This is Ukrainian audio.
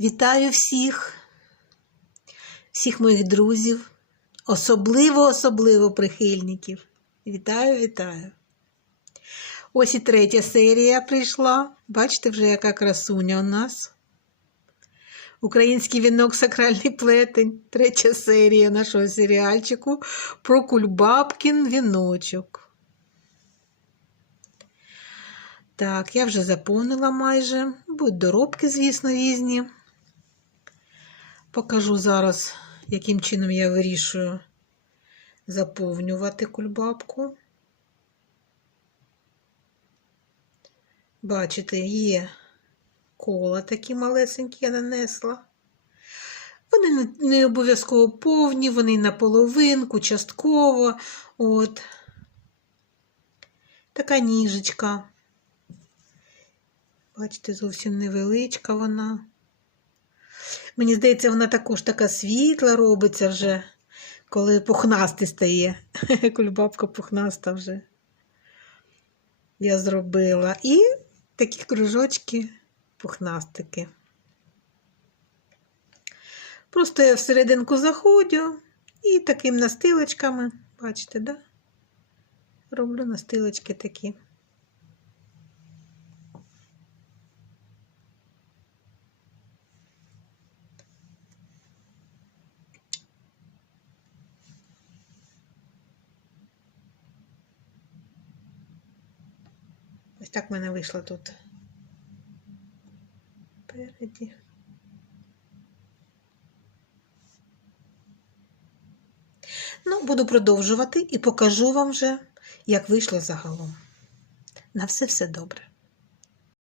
Вітаю всіх, всіх моїх друзів, особливо-особливо прихильників. Вітаю, вітаю. Ось і третя серія прийшла. Бачите вже, яка красуня у нас. Український вінок сакральний плетень. Третя серія нашого серіальчику про Кульбабкін віночок. Так, я вже заповнила майже. Будуть доробки, звісно, різні. Покажу зараз, яким чином я вирішую заповнювати кульбабку. Бачите, є кола такі малесенькі я нанесла. Вони не- обов'язково повні, вони наполовинку, частково. От. Така ніжечка. Бачите, зовсім невеличка вона. Мені здається, вона також така світла робиться вже, коли пухнастий стає. Кульбабка пухнаста вже. Я зробила. І такі кружочки пухнастики. Просто я всерединку заходжу і таким настилочками, бачите, да? Роблю настилочки такі. Ось так в мене вийшло тут. Переді. Ну, буду продовжувати і покажу вам вже, як вийшло загалом. На все все добре.